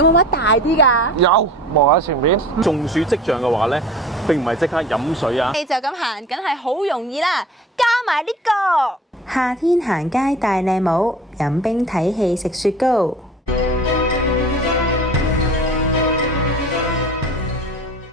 有冇乜大啲㗎？有，望下前面。中暑跡象嘅話咧，並唔係即刻飲水啊。你就咁行，梗係好容易啦。加埋呢個。夏天行街戴靚帽，飲冰睇戲食雪糕。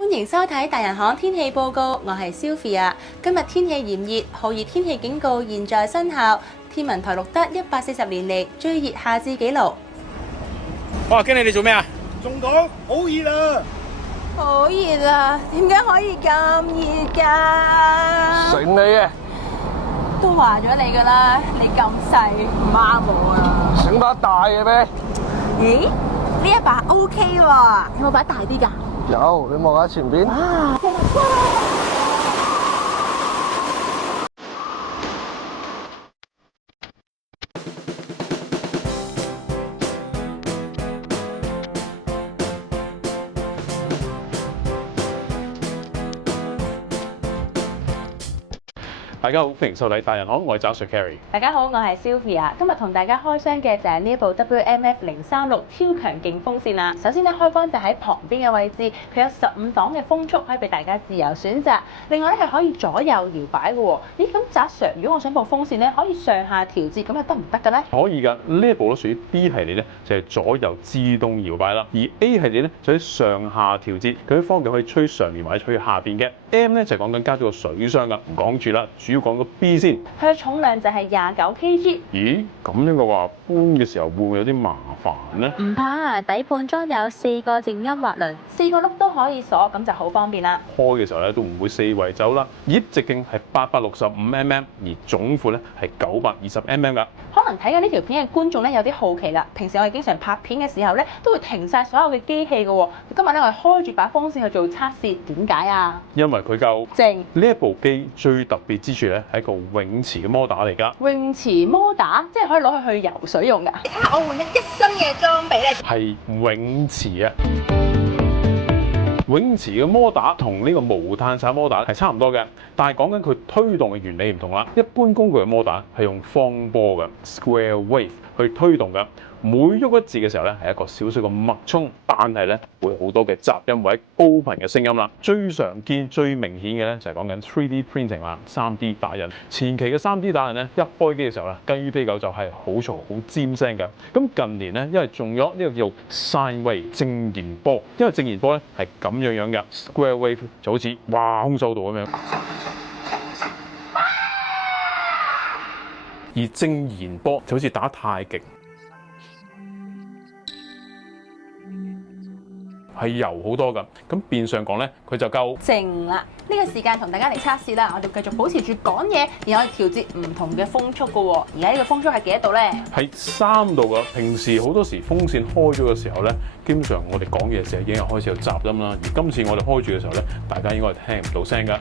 歡迎收睇大人行天氣報告，我係 Sylvia。今日天氣炎熱，酷熱天氣警告現在生效。天文台錄得140年嚟最熱夏至紀錄。哇，經理你做咩啊？仲講好熱啊！好熱啊！點解可以咁熱㗎？醒你嘅，都話咗你㗎啦，你咁細唔啱我啊！醒把大嘅咩？咦？呢一把 OK 喎，有冇把大啲㗎？有，你望下前邊。哇！大家好，歡迎收睇大人行，我係揸 Sir Carry。大家好，我係 Sylvia。今日同大家開箱嘅就係呢一部 WMF036超強勁風扇啦。首先咧，開關就喺旁邊嘅位置，佢有15檔嘅風速，可以俾大家自由選擇。另外咧係可以左右搖擺嘅喎。咦，咁揸 Sir，如果我想部風扇咧可以上下調節，咁又得唔得嘅咧？可以㗎，呢一部都屬於 B 系列咧，就係左右自動搖擺啦。而 A 系列咧就喺上下調節，佢方便可以吹上面或者吹下邊嘅。M 咧就係講緊加咗個水箱㗎，唔講住啦，主要講個 B 先。佢嘅重量就係29 kg。咦，咁樣嘅話搬嘅時候會唔會有啲麻煩咧？唔怕，底盤裝有4個靜音滑輪，4個轆都可以鎖，咁就好方便啦。開嘅時候咧都唔會四圍走啦。葉直徑係865mm，而總闊咧係920mm㗎。可能睇緊呢條片嘅觀眾咧有啲好奇啦。平時我哋經常拍片嘅時候咧都會停晒所有嘅機器嘅喎。今日咧我哋開住把風扇去做測試，點解啊？因為佢夠正。呢一部機最特別之處咧係一個泳池嘅摩打嚟㗎。泳池摩打即係可以攞去游水用㗎。你睇下我換咗一身嘅裝備咧，係泳池啊！泳池嘅摩打同呢個無碳散摩打係差唔多嘅，但係講緊佢推動嘅原理唔同啦。一般工具嘅摩打係用方波嘅 square wave 去推動嘅，每喐一節嘅時候咧係一個少少嘅脈衝，但係咧會好多嘅雜音或者高頻嘅聲音啦。最常見、最明顯嘅咧就係講緊 3D printing 啦，3D 打印。前期嘅 3D 打印咧一開機嘅時候咧，雞飛狗就係好嘈、好尖聲嘅。咁近年咧，因為仲有呢個叫 sine wave 正弦波，因為正弦波咧係咁樣嘅 square wave 就好似哇空手道咁樣。而正弦波就好似打太極，係柔好多㗎。咁變相講咧，佢就夠靜啦。呢個時間同大家嚟測試啦。我哋繼續保持住講嘢，然後調節唔同嘅風速㗎喎。而家呢個風速係幾多度咧？係3度㗎。平時好多時風扇開咗嘅時候咧，基本上我哋講嘢嘅時候已經開始有雜音啦。而今次我哋開住嘅時候咧，大家應該係聽唔到聲㗎。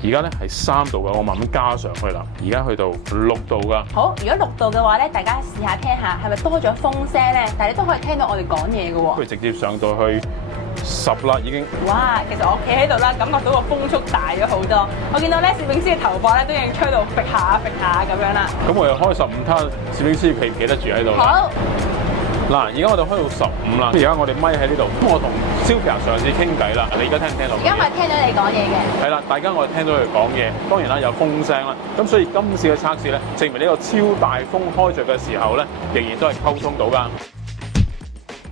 而家咧係3度㗎，我慢慢加上去啦。而家去到6度㗎。好，如果6度嘅話咧，大家試下聽下，係咪多咗風聲咧？但係你都可以聽到我哋講嘢㗎喎。佢直接上到去10啦，已經。哇！其實我企喺度啦，感覺到個風速大咗好多。我見到咧攝影師嘅頭髮咧都已經吹到揈下揈下咁樣啦。咁我又開15攤，攝影師企唔企得住喺度？好。嗱，而家我哋開到15啦。而家我哋咪喺呢度，咁我同 Sylvia 嘗試傾偈啦。你而家聽唔聽到？而家咪聽到你講嘢嘅。係啦，大家我哋聽到佢講嘢，當然啦有風聲啦。咁所以今次嘅測試咧，證明呢個超大風開着嘅時候咧，仍然都係溝通到㗎。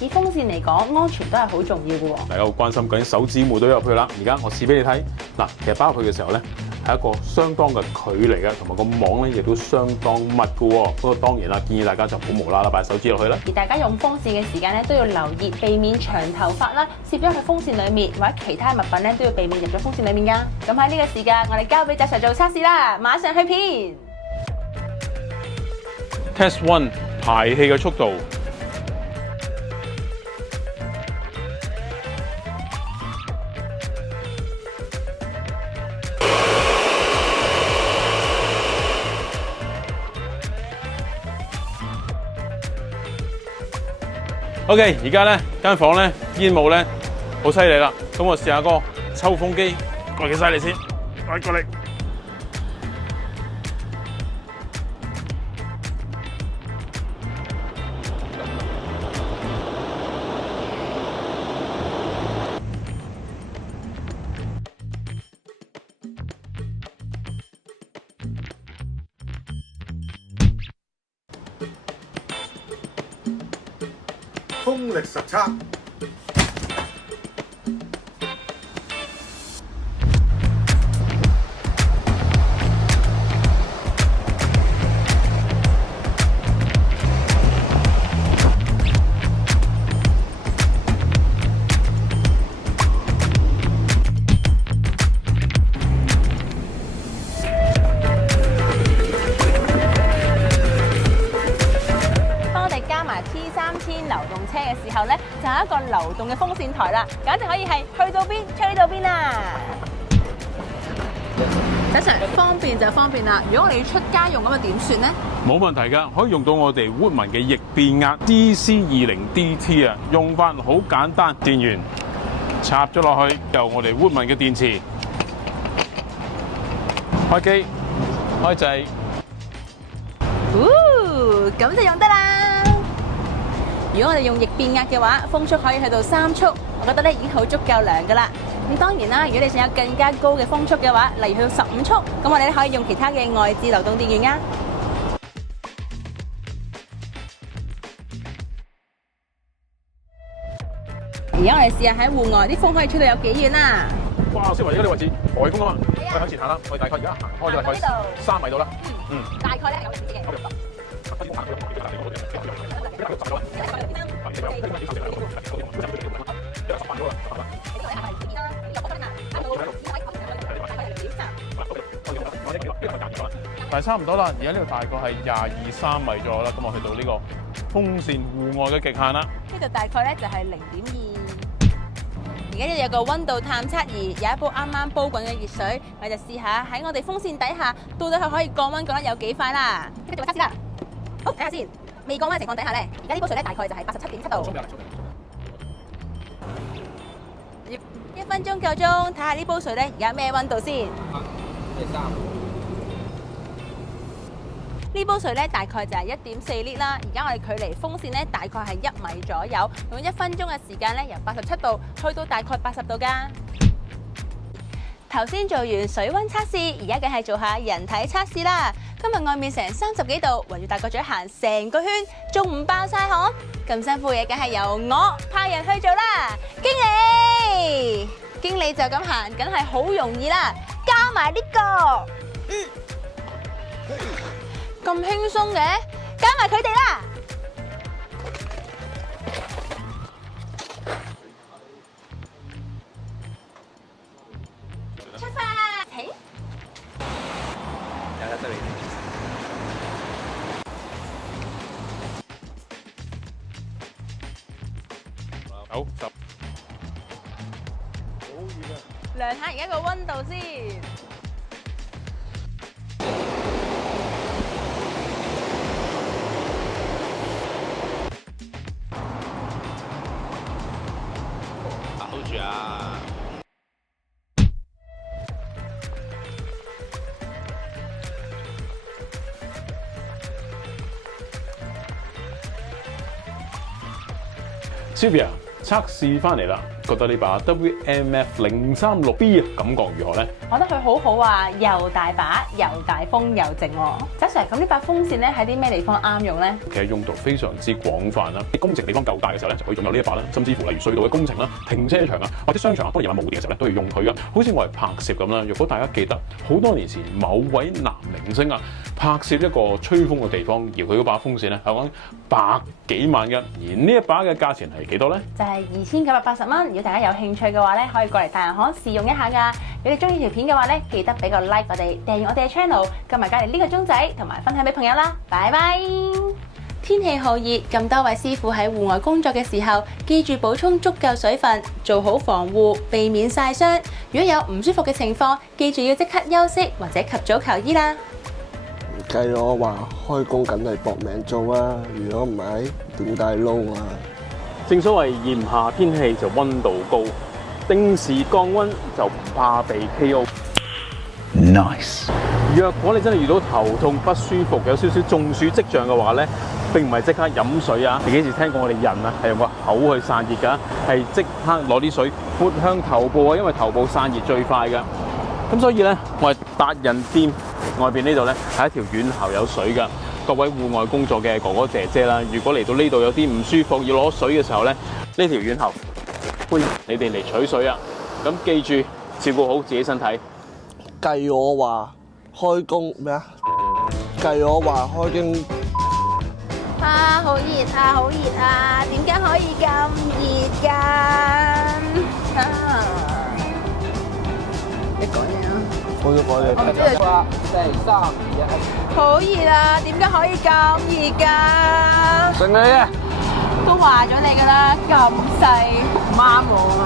以風扇嚟講，安全都係好重要嘅喎。大家好關心究竟手指冇對入去啦。而家我試俾你睇。嗱，其實包入去嘅時候咧，係一個相當嘅距離嘅，同埋個網咧亦都相當密嘅喎。不過當然啦，建議大家就唔好無啦啦擺手指落去啦。而大家用風扇嘅時間咧，都要留意避免長頭髮啦，攝咗去風扇裡面，或者其他物品咧都要避免入咗風扇裡面㗎。咁喺呢個時間，我哋交俾仔 Sir 做測試啦，馬上去片。Test 1，排氣嘅速度。OK， 而家咧間房咧煙霧咧好犀利啦，咁我試下個抽風機過幾犀利先，過嚟。衝力實測。T3000流動車嘅時候咧，就係一個流動嘅風扇台啦，簡直可以係去到邊吹到邊啊！仔 Sir， 方便就方便啦。如果我哋要出街用咁啊，點算咧？冇問題㗎，可以用到我哋 Woodman 嘅逆變壓 DC20DT 啊，用法好簡單，電源插咗落去，由我哋 Woodman 嘅電池開機開掣，咁就用得啦。如果我哋用逆變壓嘅話，風速可以去到3速，我覺得咧已經好足夠涼噶啦。咁當然啦，如果你想有更加高嘅風速嘅話，例如去到15速，咁我哋咧可以用其他嘅外置流動電源啊。而家我哋試下喺戶外啲風可以吹到有幾遠啦。哇！思維而家呢個位置颱風啊嘛，我哋向前行啦，我哋大概而家行開咗大概3米到啦。大概咧有幾嘅。但係差唔多啦，而家呢度大概係22-23米左右啦，咁我去到呢個風扇戶外嘅極限啦。呢度大概咧就係0.2。而家呢度有個溫度探測儀，有一煲啱啱煲滾嘅熱水，我就試下喺我哋風扇底下，到底佢可以降溫降得有幾快啦。跟住我測試啦。好，睇下先。未降溫嘅情況底下咧，而家呢煲水咧大概就係87.7度。1分鐘夠鐘，睇下呢煲水咧而家咩溫度先。呢煲水咧大概就係1.4 litre啦，而家我哋距離風扇咧大概係1米左右，用1分鐘嘅時間咧由87度去到大概80度㗎。頭先做完水溫測試，而家梗係做下人體測試啦。今日外面成30幾度，圍住大個嘴行成個圈，仲唔爆晒汗？咁辛苦嘢梗係由我派人去做啦。經理就咁行，梗係好容易啦。加埋呢個，咁輕鬆嘅，加埋佢哋啦。出發，起。有得嚟。好，10。量下而家個溫度先。好住啊！Sylvia 測試翻嚟啦，覺得呢把 WMF 036B 感覺如何咧？我覺得佢好好啊，又大把，又大風，又靜喎。仔 Sir，咁呢把風扇咧喺啲咩地方啱用咧？其實用途非常之廣泛啦。啲工程地方夠大嘅時候咧，就可以用有呢一把啦。甚至乎例如隧道嘅工程啦、停車場啊，或者商場啊，當夜晚冇電嘅時候咧，都要用佢噶。好似我係拍攝咁啦。如果大家記得好多年前某位男明星啊，拍攝一個吹風嘅地方，搖佢嗰把風扇咧，係講百幾萬嘅。而呢一把嘅價錢係幾多咧？就係2980蚊。如果大家有興趣嘅話咧，可以過嚟大人行試用一下㗎。如果你中意條片嘅話咧，記得俾個 like 我哋，訂閱我哋嘅 channel， 撳埋隔離呢個鐘仔，同埋分享俾朋友啦。拜拜！天氣酷熱，咁多位師傅喺戶外工作嘅時候，記住補充足夠水分，做好防護，避免曬傷。如果有唔舒服嘅情況，記住要即刻休息或者及早求醫啦。唔計我話開工梗係搏命做啊！如果唔係點解撈啊？正所謂炎夏天氣就溫度高，定時降溫就唔怕被 KO。Nice。若果你真係遇到頭痛不舒服，有少少中暑跡象嘅話咧，並唔係即刻飲水啊！你幾時聽過我哋人啊係用個口去散熱㗎？係即刻攞啲水潑向頭部啊，因為頭部散熱最快㗎。咁所以咧，我係達人店外邊呢度咧係一條軟喉有水㗎。各位戶外工作嘅哥哥姐姐啦，如果嚟到呢度有啲唔舒服要攞水嘅時候咧，呢條軟喉歡迎你哋嚟取水啊！咁記住照顧好自己身體。計我話開工咩啊？計我話開工啊，好熱啊，好熱啊！點解可以咁熱㗎？啊！你講嘢啊！我要講嘢。好熱啊！點解可以咁熱㗎？信你啊！都話咗你㗎啦，咁細唔啱我啊！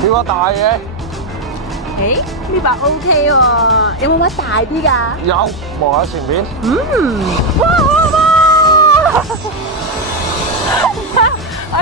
呢把大嘅。誒，呢把 OK 喎，有冇乜大啲㗎？有，望下前面。哇！哎